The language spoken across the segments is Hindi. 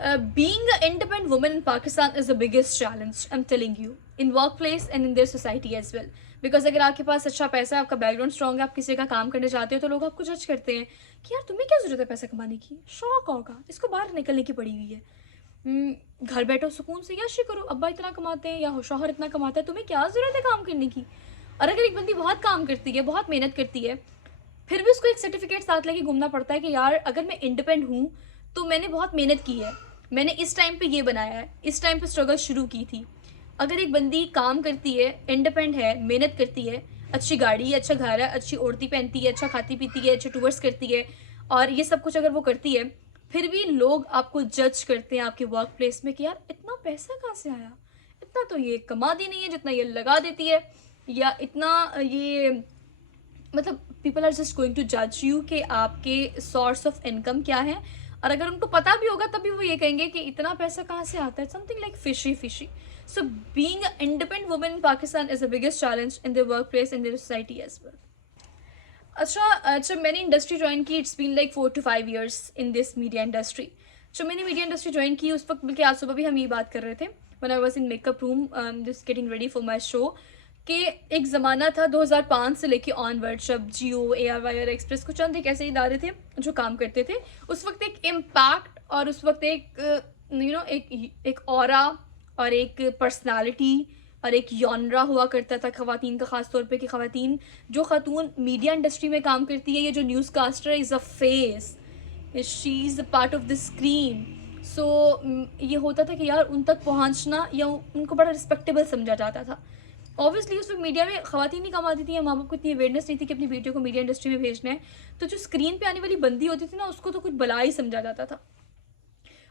Being an independent woman in Pakistan is the biggest challenge, I'm telling you, in workplace and in their society as well. Because अगर आपके पास अच्छा पैसा है, आपका बैकग्राउंड स्ट्रॉन्ग है, आप किसी का काम करने जाते हो तो लोग आपको जज करते हैं कि यार तुम्हें क्या जरूरत है पैसा कमाने की, शौक होगा, इसको बाहर निकलने की पड़ी हुई है। घर बैठो सुकून से यश करो, अब्बा इतना कमाते हैं या शौहर इतना कमाता है, तुम्हें क्या ज़रूरत है काम करने की। और अगर एक बंदी बहुत काम करती है, बहुत मेहनत करती है, फिर भी उसको एक सर्टिफिकेट साथ लेके घूमना पड़ता है कि यार अगर मैं इंडिपेंडेंट हूँ तो मैंने बहुत मेहनत की है, मैंने इस टाइम पे ये बनाया है, इस टाइम पे स्ट्रगल शुरू की थी। अगर एक बंदी काम करती है, इंडिपेंडेंट है, मेहनत करती है, अच्छी गाड़ी है, अच्छा घर है, अच्छी ओढ़ती पहनती है, अच्छा खाती पीती है, अच्छे टूर्स करती है, और ये सब कुछ अगर वो करती है, फिर भी लोग आपको जज करते हैं आपके वर्क प्लेस में कि यार इतना पैसा कहाँ से आया, इतना तो ये कमाती नहीं है जितना ये लगा देती है, या इतना ये, मतलब people are just going to जज यू कि आपके सोर्स ऑफ इनकम क्या है। और अगर उनको पता भी होगा तभी वो ये कहेंगे कि इतना पैसा कहाँ से आता है, something like fishy fishy. So being a independent woman in Pakistan is the biggest challenge in their workplace, in their society as well. अच्छा, जब मैंने इंडस्ट्री ज्वाइन की, it's been like 4 to 5 years in this media industry. जब मैंने मीडिया इंडस्ट्री ज्वाइन की उस वक्त, बल्कि आज सुबह भी हम ये बात कर रहे थे when I was in makeup room just getting ready for my show, कि एक ज़माना था 2005 से लेके ऑनवर्ड, जब जियो, ARY और एक्सप्रेस को चंद एक ऐसे इदारे थे जो काम करते थे। उस वक्त एक इम्पैक्ट और उस वक्त एक एक ऑरा और एक पर्सनालिटी और एक यॉनरा हुआ करता था ख़वातीन का, ख़ास तौर पे कि ख़वातीन जो ख़ातून मीडिया इंडस्ट्री में काम करती है, ये जो newscaster is a face, she is a part of the screen. So ये होता था कि यार उन तक पहुंचना या उनको बड़ा रिस्पेक्टेबल समझा जाता था। ऑब्वियसली उस वक्त मीडिया में ख़वातीन ही कम आती थी, या माँ बाप को इतनी अवेयरनेस नहीं थी कि अपनी बेटियों को मीडिया इंडस्ट्री में भेजना है, तो जो स्क्रीन पे आने वाली बंदी होती थी ना, उसको तो कुछ बला ही समझा जाता था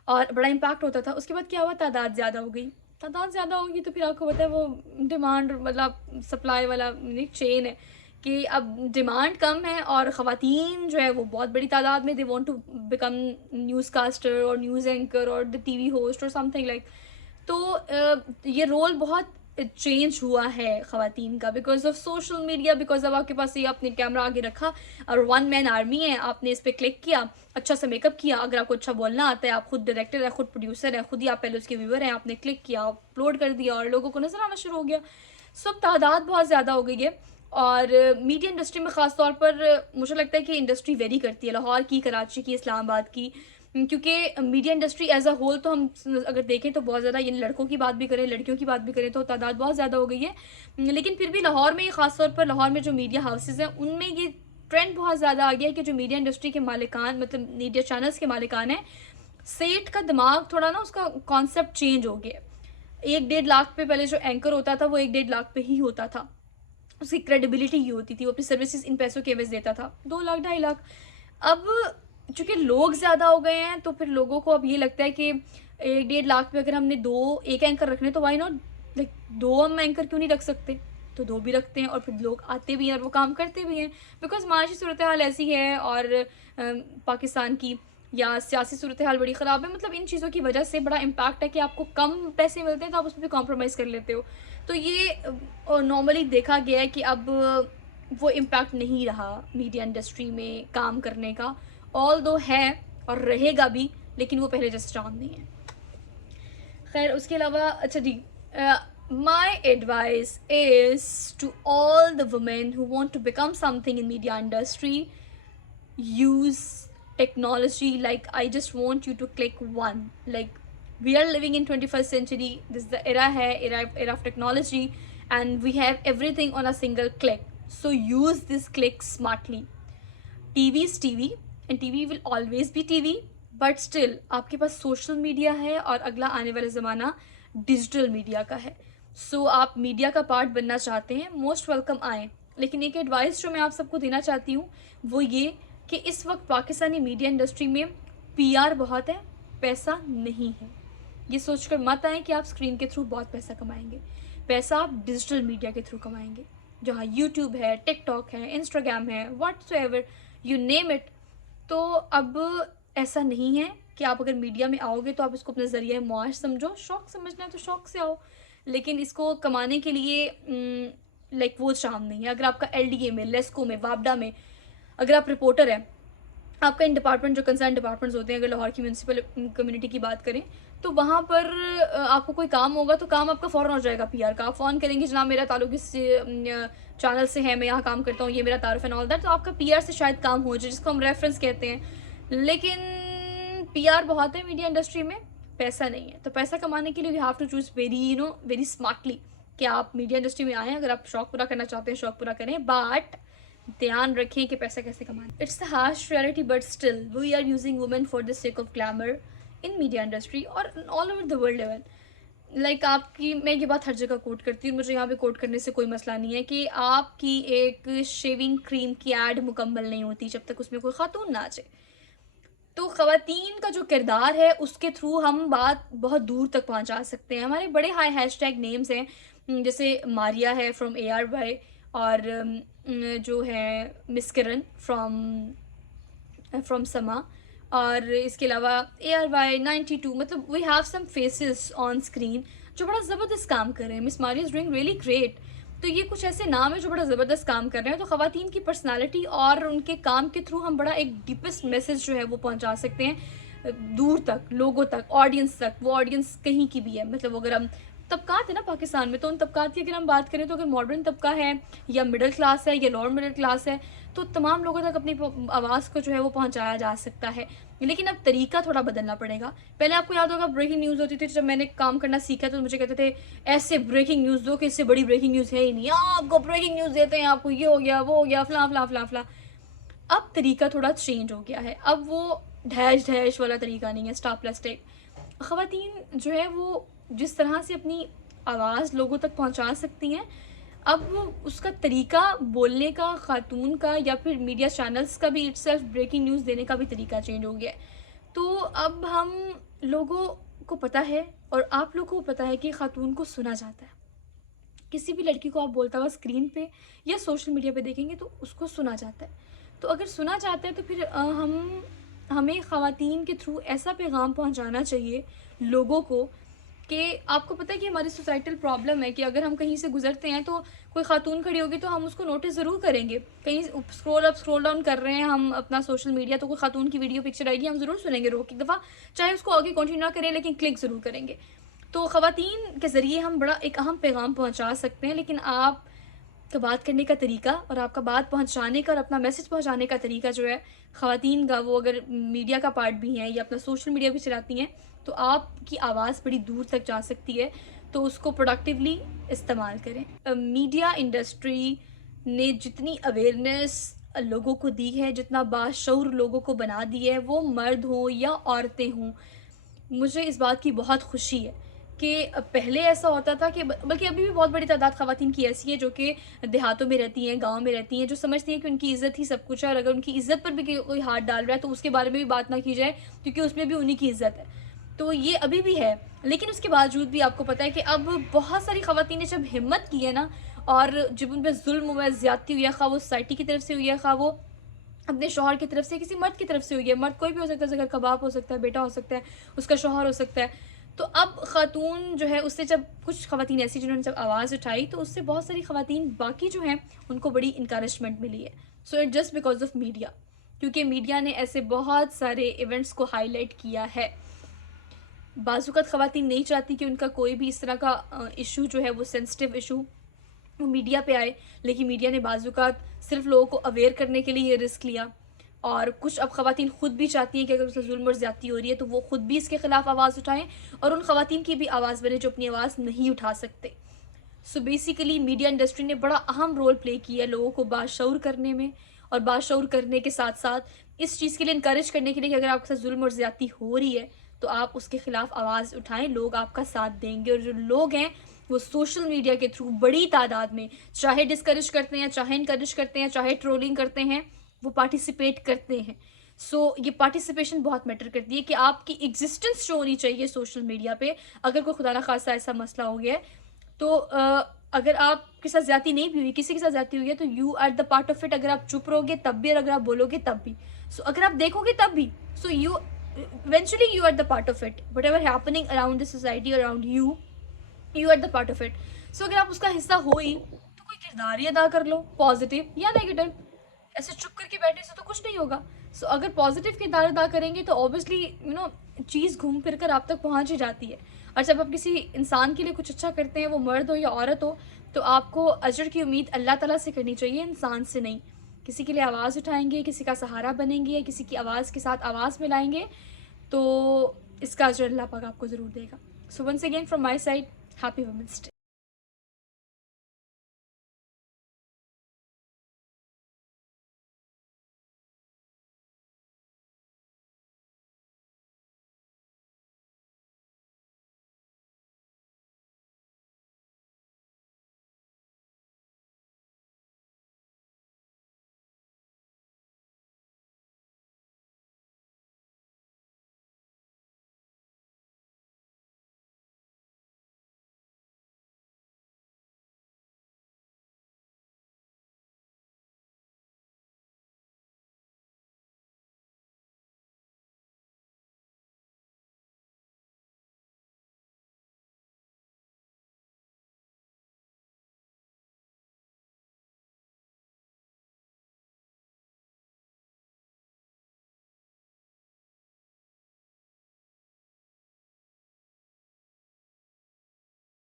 और बड़ा इम्पैक्ट होता था। उसके बाद क्या हुआ, तादाद ज़्यादा हो गई। तादाद ज़्यादा होगी तो फिर आपको पता है वो डिमांड, मतलब सप्लाई वाला चेन है कि अब डिमांड कम है और ख़वातीन जो है वो बहुत बड़ी तादाद में they want to become newscaster और न्यूज़ एंकर और द TV होस्ट और समथिंग लाइक। तो ये रोल बहुत चेंज हुआ है ख़वातीन का because of social media, because अब आपके पास ये आपने कैमरा आगे रखा और 1 मैन आर्मी है, आपने इस पर क्लिक किया, अच्छा सा मेकअप किया, अगर आपको अच्छा बोलना आता है, आप खुद डायरेक्टर है, खुद प्रोड्यूसर है, खुद ही आप पहले उसके व्यूअर हैं, आपने क्लिक किया, अपलोड कर दिया और लोगों को नजर आना शुरू हो गया। सब तादाद बहुत ज़्यादा हो गई है। और मीडिया इंडस्ट्री में ख़ास तौर पर मुझे लगता है कि इंडस्ट्री वेरी करती है, लाहौर की, कराची की, इस्लामाबाद की, क्योंकि media industry as a whole तो हम अगर देखें तो बहुत ज़्यादा, ये लड़कों की बात भी करें, लड़कियों की बात भी करें, तो तादाद बहुत ज़्यादा हो गई है। लेकिन फिर भी लाहौर में, ख़ास तौर पर लाहौर में जो मीडिया हाउसेज हैं उनमें ये ट्रेंड बहुत ज़्यादा आ गया है कि जो मीडिया इंडस्ट्री के मालिकान, मतलब मीडिया चैनल्स के मालिकान हैं, सेठ का दिमाग थोड़ा ना, उसका कॉन्सेप्ट चेंज हो गया। 1-1.5 लाख पे पहले जो एंकर होता था वो 1-1.5 लाख पे ही होता था, उसकी क्रेडिबिलिटी ये होती थी, वो अपनी सर्विसेज इन पैसों के एवज देता था, 2 लाख 2.5 लाख। अब चूँकि लोग ज़्यादा हो गए हैं तो फिर लोगों को अब ये लगता है कि 1-1.5 लाख पे अगर हमने एक एंकर रखने तो वाई नॉट, लाइक 2 हम एंकर क्यों नहीं रख सकते, तो 2 भी रखते हैं और फिर लोग आते भी हैं और वो काम करते भी हैं। बिकॉज माशी सूरत हाल ऐसी है और पाकिस्तान की, या सियासी सूरत हाल बड़ी ख़राब है, मतलब इन चीज़ों की वजह से बड़ा इम्पैक्ट है कि आपको कम पैसे मिलते हैं तो आप उसमें भी कॉम्प्रोमाइज़ कर लेते हो। तो ये नॉर्मली देखा गया है कि अब वो इम्पैक्ट नहीं रहा मीडिया इंडस्ट्री में काम करने का, ऑल दो है और रहेगा भी, लेकिन वो पहले जैसे चांद नहीं है। खैर उसके अलावा, अच्छा जी, my advice is to all the women who want to become something in media industry, use technology. Like I just want you to click one, like we are living in 21st century, this is the era of technology, and we have everything on a single click, so use this click smartly. TV is TV and TV will always be TV, but still आपके पास सोशल मीडिया है और अगला आने वाला ज़माना डिजिटल मीडिया का है। सो आप मीडिया का पार्ट बनना चाहते हैं, मोस्ट वेलकम आएँ। लेकिन एक एडवाइस जो मैं आप सबको देना चाहती हूँ वो ये कि इस वक्त पाकिस्तानी मीडिया इंडस्ट्री में PR बहुत है, पैसा नहीं है। ये सोचकर मत आए कि आप स्क्रीन के थ्रू बहुत पैसा कमाएंगे। पैसा आप डिजिटल मीडिया के थ्रू कमाएंगे, जहाँ यूट्यूब है, टिकटॉक है, इंस्टाग्राम है, व्हाट्सएवर यू नेम इट। तो अब ऐसा नहीं है कि आप अगर मीडिया में आओगे तो आप इसको अपना ज़रिया मुआश समझो, शौक समझना है तो शौक से आओ, लेकिन इसको कमाने के लिए लाइक वो शाम नहीं है। अगर आपका LDA में, लेस्को में, वापडा में अगर आप रिपोर्टर हैं आपका इन डिपार्टमेंट जो कंसर्न डिपार्टमेंट्स होते हैं, अगर लाहौर की म्यूनसिपल कम्युनिटी की बात करें, तो वहाँ पर आपको कोई काम होगा तो काम आपका फ़ौरन हो जाएगा पीआर का। आप फ़ोन करेंगे, जनाब मेरा ताल्लुक इस चैनल से है, मैं यहाँ काम करता हूँ, ये मेरा तारुफ एंड ऑल दैट, तो आपका पीआर से शायद काम हो जाए, जिसको हम रेफरेंस कहते हैं। लेकिन पीआर बहुत है मीडिया इंडस्ट्री में, पैसा नहीं है। तो पैसा कमाने के लिए we have to choose very smartly कि आप मीडिया इंडस्ट्री में आएँ। अगर आप शौक पूरा करना चाहते हैं, शौक पूरा करें, बट ध्यान रखें कि पैसा कैसे कमाना। It's the harsh reality but still we are using women for the sake of glamour in media industry और all over the world even. Like आपकी, मैं ये बात हर जगह कोट करती हूँ, मुझे यहाँ पे कोट करने से कोई मसला नहीं है, कि आपकी एक शेविंग क्रीम की एड मुकम्मल नहीं होती जब तक उसमें कोई खातून ना आ जाए। तो ख़वातीन का जो किरदार है उसके थ्रू हम बात बहुत दूर तक पहुँचा सकते हैं। हमारे बड़े हाई हैशटैग नेम्स हैं, जैसे मारिया है फ्रॉम ARY, और जो है मिस किरण फ्रॉम समा, और इसके अलावा ARY92, मतलब we have some faces on screen जो बड़ा ज़बरदस्त काम कर रहे हैं। Miss Maria is doing really great. तो ये कुछ ऐसे नाम है जो बड़ा ज़बरदस्त काम कर रहे हैं। तो ख़वातीन की पर्सनालिटी और उनके काम के थ्रू हम बड़ा एक डीपेस्ट मैसेज जो है वो पहुंचा सकते हैं दूर तक, लोगों तक, ऑडियंस तक। वो ऑडियंस कहीं की भी है, मतलब अगर हम तबकात है ना पाकिस्तान में, तो उन तबकात की अगर हम बात करें तो अगर मॉडर्न तबका है या मिडिल क्लास है या लोअर मिडिल क्लास है, तो तमाम लोगों तक अपनी आवाज़ को जो है वो पहुंचाया जा सकता है। लेकिन अब तरीका थोड़ा बदलना पड़ेगा। पहले आपको याद होगा ब्रेकिंग न्यूज़ होती थी, जब मैंने काम करना सीखा तो मुझे कहते थे ऐसे ब्रेकिंग न्यूज़ दो कि इससे बड़ी ब्रेकिंग न्यूज़ है ही नहीं, आपको ब्रेकिंग न्यूज़ देते हैं, आपको ये हो गया, वो हो गया, फला फला फला फला। अब तरीका थोड़ा चेंज हो गया है। अब वो डैश डैश वाला तरीका नहीं है, स्टार प्लस टेक। ख़वातीन जो है वो जिस तरह से अपनी आवाज़ लोगों तक पहुंचा सकती हैं, अब वो उसका तरीका बोलने का, खातून का या फिर मीडिया चैनल्स का भी इटसेल्फ ब्रेकिंग न्यूज़ देने का भी तरीका चेंज हो गया है। तो अब हम लोगों को पता है और आप लोगों को पता है कि खातून को सुना जाता है। किसी भी लड़की को आप बोलता हुआ स्क्रीन पे या सोशल मीडिया पे देखेंगे तो उसको सुना जाता है। तो अगर सुना जाता है तो फिर हमें ख़वातीन के थ्रू ऐसा पैगाम पहुंचाना चाहिए लोगों को कि आपको पता है कि हमारी सोसाइटल प्रॉब्लम है कि अगर हम कहीं से गुजरते हैं तो कोई खातून खड़ी होगी तो हम उसको नोटिस ज़रूर करेंगे। कहीं स्क्रॉल अप स्क्रॉल डाउन कर रहे हैं हम अपना सोशल मीडिया, तो कोई खातून की वीडियो पिक्चर आएगी, हम ज़रूर सुनेंगे रोक एक दफ़ा, चाहे उसको आगे कंटिन्यू ना करें लेकिन क्लिक ज़रूर करेंगे। तो ख़वातीन के ज़रिए हम बड़ा एक अहम पैगाम पहुँचा सकते हैं। लेकिन आप का बात करने का तरीका और आपका बात पहुंचाने का और अपना मैसेज पहुंचाने का तरीका जो है ख़वातीन का, वो अगर मीडिया का पार्ट भी हैं या अपना सोशल मीडिया भी चलाती हैं, तो आपकी आवाज़ बड़ी दूर तक जा सकती है। तो उसको प्रोडक्टिवली इस्तेमाल करें। मीडिया इंडस्ट्री ने जितनी अवेयरनेस लोगों को दी है, जितना बाशऊर लोगों को बना दी है, वो मर्द हों या औरतें हों, मुझे इस बात की बहुत खुशी है कि पहले ऐसा होता था कि बल्कि अभी भी बहुत बड़ी तादाद ख़वातीन की ऐसी है जो कि देहातों में रहती हैं, गाँव में रहती हैं, जो समझती हैं कि उनकी इज़्ज़त ही सब कुछ है, और अगर उनकी इज़्ज़त पर भी कोई हाथ डाल रहा है तो उसके बारे में भी बात ना की जाए, क्योंकि उसमें भी उन्हीं की इज़्ज़त है। तो ये अभी भी है। लेकिन उसके बावजूद भी आपको पता है कि अब बहुत सारी ख़वातीन ने जब हिम्मत की है ना, और जब उन पर जुल्म हुआ है, ज़्यादती हुई है, खा वो सोसाइटी की तरफ से हुई है, खा वो अपने शौहर की तरफ से, किसी मर्द की तरफ से हुई है, मर्द कोई भी हो सकता है, घर का बाप हो सकता है, बेटा हो सकता है, उसका शौहर हो सकता है। तो अब ख़ातून जो है उससे, जब कुछ ख़वातीन ऐसी जिन्होंने जब आवाज़ उठाई, तो उससे बहुत सारी ख़वातीन बाकी जो हैं उनको बड़ी इंकरेजमेंट मिली है। So it just because of media, क्योंकि मीडिया ने ऐसे बहुत सारे इवेंट्स को हाईलाइट किया है। बाज़ुक़ात ख़वातीन नहीं चाहती कि उनका कोई भी इस तरह का इशू जो है वो सेंसिटिव इशू वो मीडिया पे आए, लेकिन मीडिया ने बाज़ुक़ात सिर्फ लोगों को अवेयर करने के लिए ये रिस्क लिया। और कुछ अब ख़वातीन ख़ुद भी चाहती हैं कि अगर उससे जुल्म और ज़्यादती हो रही है तो वो ख़ुद भी इसके ख़िलाफ़ आवाज़ उठाएं, और उन ख़वातीन की भी आवाज़ बने जो अपनी आवाज़ नहीं उठा सकते। सो बेसिकली मीडिया इंडस्ट्री ने बड़ा अहम रोल प्ले किया है लोगों को बाशऊर करने में, और बाशऊर करने के साथ साथ इस चीज़ के लिए इनकरेज करने के लिए कि अगर आपके साथ जुल्म और ज़्यादती हो रही है तो आप उसके ख़िलाफ़ आवाज़ उठाएं, लोग आपका साथ देंगे। और जो लोग हैं वो सोशल मीडिया के थ्रू बड़ी तादाद में, चाहे डिस्करेज करते हैं, चाहे इनकरेज करते हैं, चाहे ट्रोलिंग करते हैं, वो पार्टिसिपेट करते हैं। सो ये पार्टिसिपेशन बहुत मैटर करती है कि आपकी एग्जिस्टेंस शो होनी चाहिए सोशल मीडिया पे। अगर कोई खुदा ना खासा ऐसा मसला हो गया है तो अगर आपके साथ ज़्यादती नहीं भी हुई, किसी के साथ ज़्यादती हुई है, तो you are the part of it. अगर आप चुप रहोगे तब भी, और अगर आप बोलोगे तब भी, सो अगर आप देखोगे तब भी, so you eventually you are the part of it, whatever happening around the society around you, you are the part of it. So अगर आप उसका हिस्सा हो ही तो कोई किरदार ही अदा कर लो, पॉजिटिव या नेगेटिव। ऐसे चुप करके बैठने से तो कुछ नहीं होगा। सो अगर पॉजिटिव किरदार अदा करेंगे तो ऑब्वियसली चीज़ घूम फिर कर आप तक पहुंच ही जाती है। और जब आप किसी इंसान के लिए कुछ अच्छा करते हैं, वो मर्द हो या औरत हो, तो आपको अजर की उम्मीद अल्लाह ताला से करनी चाहिए, इंसान से नहीं। किसी के लिए आवाज़ उठाएंगे, किसी का सहारा बनेंगे या किसी की आवाज़ के साथ आवाज़ मिलाएंगे, तो इसका अजर अल्लाह पाक आपको ज़रूर देगा। So once again from my side, happy women's day.